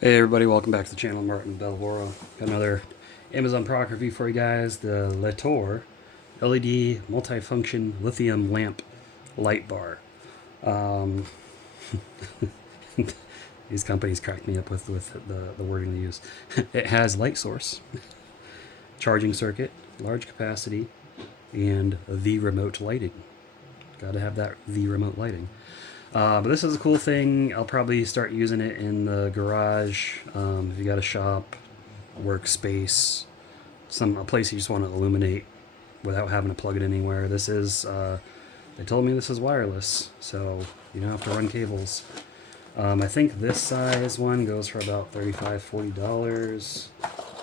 Hey everybody, welcome back to the channel. Martin Belvoro. Got another Amazon product review for you guys. The Latour LED multifunction lithium lamp light bar. Um, these companies crack me up with the wording they use. It has light source, charging circuit, large capacity, and the remote lighting. Got to have that the remote lighting. But this is a cool thing. I'll probably start using it in the garage. If you got a shop, a workspace, a place you just want to illuminate without having to plug it anywhere. This is, they told me this is wireless, so you don't have to run cables. I think this size one goes for about $35,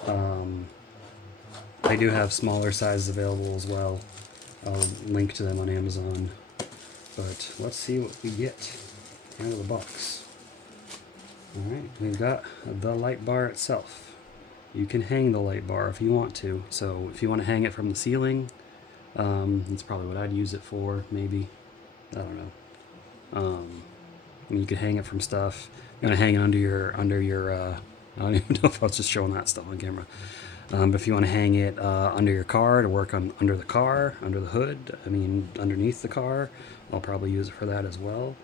$40. They do have smaller sizes available as well. I'll link to them on Amazon. But let's see what we get out of the box. Alright, we've got the light bar itself. You can hang the light bar if you want to. So if you want to hang it from the ceiling, that's probably what I'd use it for, maybe. I don't know. You could hang it from stuff. You're gonna hang it under your I don't even know if I was just showing that stuff on camera. But if you want to hang it under your car to work on under the car, under the hood, underneath the car, I'll probably use it for that as well.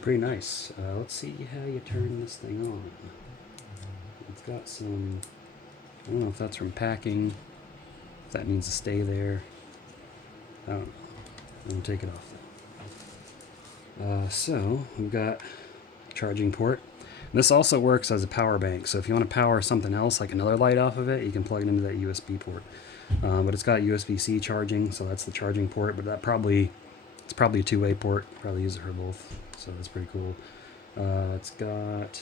Pretty nice. Let's see how you turn this thing on. It's got some, I don't know if that's from packing, if that means to stay there. I don't know. I'm going to take it off then. So we've got a charging port. This also works as a power bank, so if you want to power something else, like another light off of it, you can plug it into that USB port. But it's got USB-C charging, so that's the charging port, but it's probably a two-way port. Probably use it for both, so that's pretty cool. It's got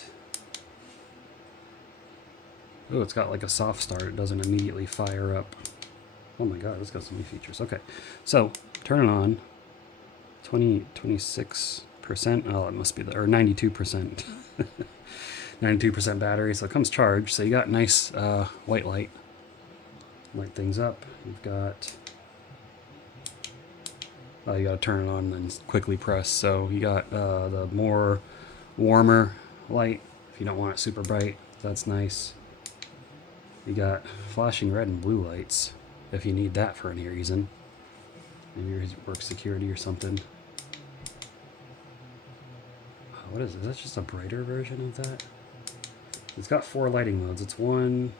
like a soft start. It doesn't immediately fire up. Oh my god, it's got so many features. Okay, so turn it on. 26%. Oh, it must be or 92%. 92% battery, so it comes charged. So you got nice white light. Light things up. You've got. You got to turn it on and then quickly press. So you got the more warmer light. If you don't want it super bright, that's nice. You got flashing red and blue lights if you need that for any reason. Maybe your work security or something. What is it? Is that just a brighter version of that? It's got 4 lighting modes. It's 1,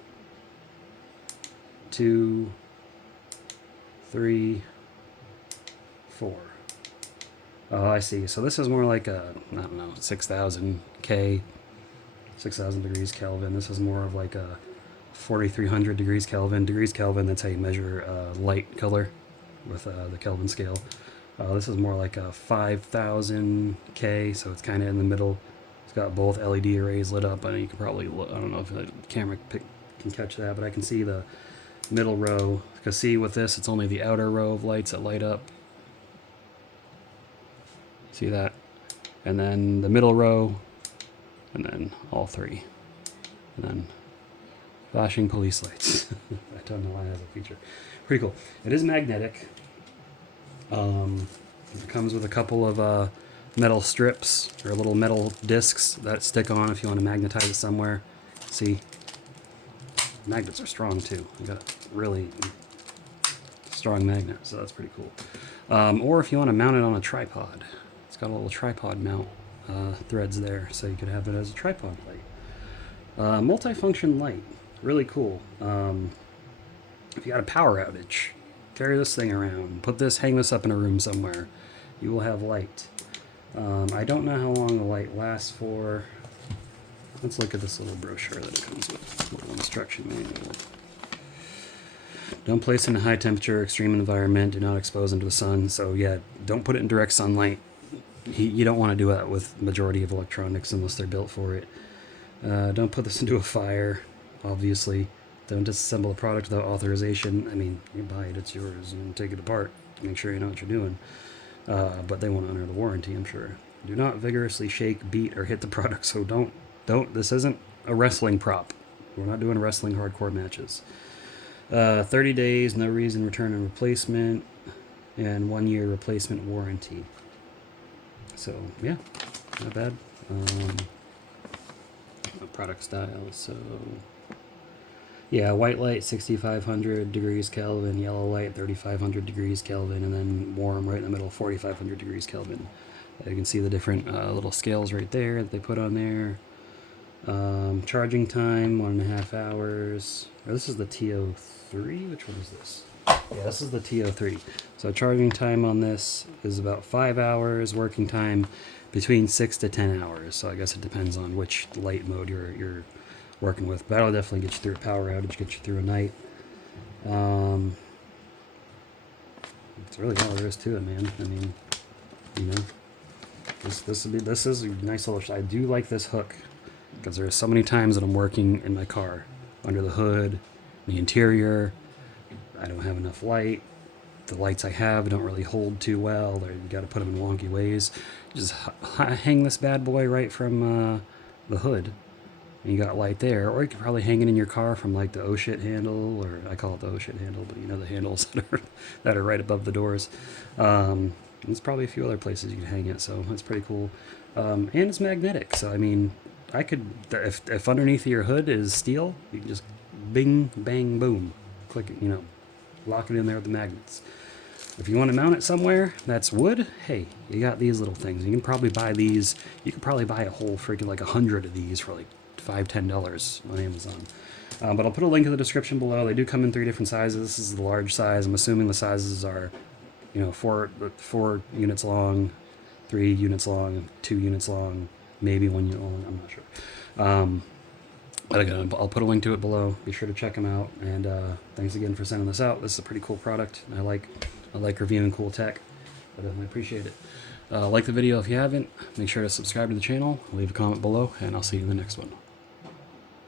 2, 3, 4. Oh, I see. So this is more like a, I don't know, 6,000 K, 6,000 degrees Kelvin. This is more of like a 4,300 degrees Kelvin. Degrees Kelvin, that's how you measure light color with the Kelvin scale. This is more like a 5,000 K, so it's kind of in the middle. It's got both LED arrays lit up, and you can probably look, I don't know if the camera can catch that, but I can see the middle row. Because see, with this, it's only the outer row of lights that light up. See that? And then the middle row, and then all 3. And then flashing police lights. I don't know why it has a feature. Pretty cool. It is magnetic. It comes with a couple of metal strips or little metal discs that stick on if you want to magnetize it somewhere. See, magnets are strong too. I got really strong magnet, so that's pretty cool. Or if you want to mount it on a tripod, it's got a little tripod mount threads there, so you could have it as a tripod light. Multifunction light, really cool. If you got a power outage, carry this thing around. Hang this up in a room somewhere. You will have light. I don't know how long the light lasts for. Let's look at this little brochure that it comes with. Little instruction manual. Don't place it in a high temperature, extreme environment. Do not expose them to the sun. So yeah, don't put it in direct sunlight. You don't want to do that with majority of electronics unless they're built for it. Don't put this into a fire, obviously. Don't disassemble a product without authorization. I mean, you buy it, it's yours, and take it apart to make sure you know what you're doing. But they won't honor the warranty, I'm sure. Do not vigorously shake, beat, or hit the product. So don't. This isn't a wrestling prop. We're not doing wrestling hardcore matches. 30 days, no reason, return and replacement, and 1 year replacement warranty. So yeah, not bad. I'll product style. So yeah, white light 6500 degrees Kelvin, yellow light 3500 degrees Kelvin, and then warm right in the middle 4500 degrees Kelvin. You can see the different little scales right there that they put on there. Charging time 1.5 hours. Oh, this is the TO3. Which one is this? Yeah, this is the TO3. So charging time on this is about 5 hours. Working time between 6 to 10 hours. So I guess it depends on which light mode you're working with. But that'll definitely get you through a power outage, get you through a night. It's really all there is to it, man. I mean, you know, this is a nice little. I do like this hook because there's so many times that I'm working in my car under the hood, the interior. I don't have enough light. The lights I have don't really hold too well. You got to put them in wonky ways. Just hang this bad boy right from the hood. And you got light there, or you could probably hang it in your car from like the oh shit handle, or I call it the oh shit handle, but you know the handles that are right above the doors. There's probably a few other places you can hang it, so that's pretty cool. And it's magnetic, so I mean, I could if underneath your hood is steel, you can just bing bang boom, click it, you know, lock it in there with the magnets. If you want to mount it somewhere that's wood, hey, you got these little things. You can probably buy these. You could probably buy a whole freaking like 100 of these for like $5-10 on Amazon. But I'll put a link in the description below. They do come in 3 different sizes. This is the large size. I'm assuming the sizes are, you know, 4 units long, 3 units long, 2 units long, maybe 1 unit long. I'm not sure. But again, I'll put a link to it below. Be sure to check them out. And thanks again for sending this out. This is a pretty cool product. I like reviewing cool tech. I definitely appreciate it. Like the video if you haven't. Make sure to subscribe to the channel. Leave a comment below, and I'll see you in the next one.